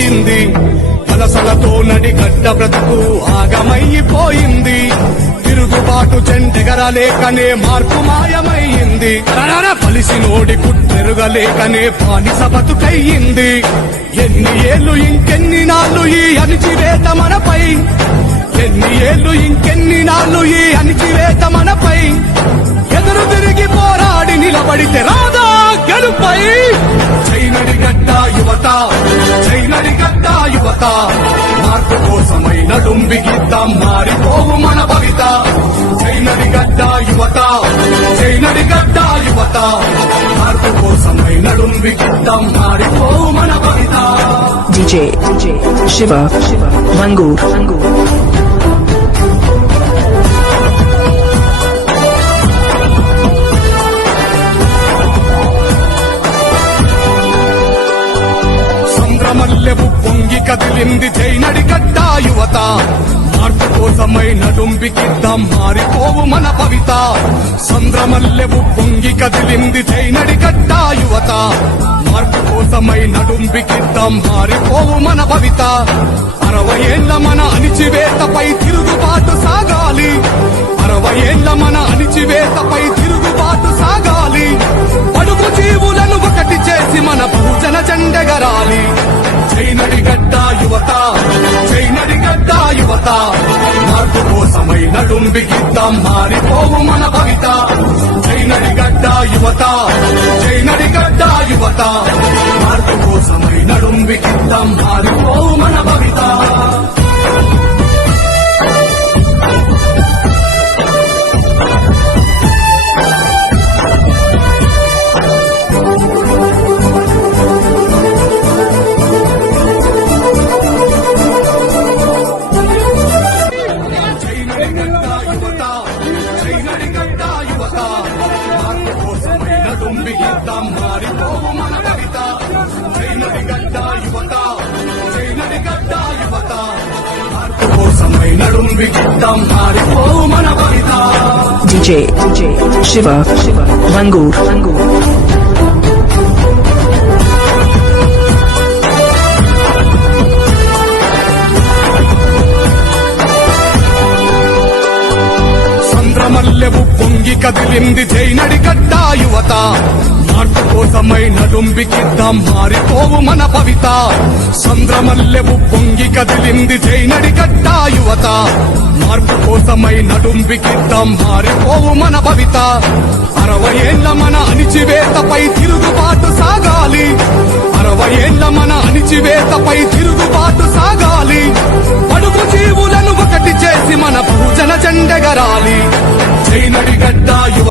పోయింది వలసలతో నడిగడ్డ బ్రతుకు ఆగమైపోయింది తిరుగుబాటు చెండెగరలేకనే మార్పు మాయమైంది పలిసి నోడి కుట్టెరుగలేకనే బానిస బతుకయ్యింది ఎన్ని ఏళ్ళు ఇంకెన్ని నాళ్ళు ఈ అణిచివేత మనపై ఎన్ని ఏళ్ళు ఇంకెన్ని నాళ్ళు ఈ అణిచివేత మనపై ఎదురు తిరిగి పోరాడి నిలబడితే రాదా గెలుపై చైనడిగడ్డ యువత చైనడిగడ్డ యువత మార్పు కోసమై నడుంబిగిద్దాం మారిపోవు మన భవిత చైనడిగడ్డ యువత చైనడిగడ్డ యువత మార్పు కోసమై నడుంబిగిద్దాం మారిపోవు మన భవిత DJ Shiva Mangur సంద్రమల్లెవు పొంగి కదిలింది చైనడిగడ్డ యువత మార్పు కోసమై నడుంబికిద్దాం మారిపోవు మన భవిత సంద్రమల్లెవు పొంగి కదిలింది చైనడిగడ్డ యువత మార్పు కోసమై నడుంబికిద్దాం మారిపోవు మన భవిత 60 ఏళ్ల మన అణిచివేతపై తిరుగుబాటు సాగాలి 60 ఏళ్ల మన అణిచివేతపై తిరుగుబాటు సాగాలి అడుగు జీవులను ఒకటి చేసి మన బహుజన జెండెగరాలి చైనడిగడ్డ యువత చైనడిగడ్డ యువత మార్పు కోసమై నడుంబికిద్దాం మారిపోవు మన భవిత చైనడిగడ్డ యువత చైనడిగడ్డ యువత మార్పు కోసమై నడుంబికిద్దాం మారిపోవు మన భవిత నడుంబికిద్దాం మారిపోవు మన భవిత చైనడిగడ్డ యువత చైనడిగడ్డ యువత మార్పు కోసమై నడుంబికిద్దాం మారిపోవు మన భవిత DJ Shiva Mangur సంద్రమల్లెవు పొంగి కదిలింది చైనడిగడ్డ యువత మార్పు కోసమై నడుంబికిద్దాం మారిపోవు మన భవిత సంద్రమల్లెవు పొంగి కదిలింది చైనడిగడ్డ యువత మార్పు కోసమై నడుంబికిద్దాం మారిపోవు మన భవిత 60 ఏళ్ల మన అణిచివేతపై తిరుగుబాటు సాగాలి 60 ఏళ్ల మన అణిచివేతపై తిరుగుబాటు సాగాలి అడుగు జీవులను ఒకటి చేసి మన బహుజన జెండెగరాలి చైనడిగడ్డ యువ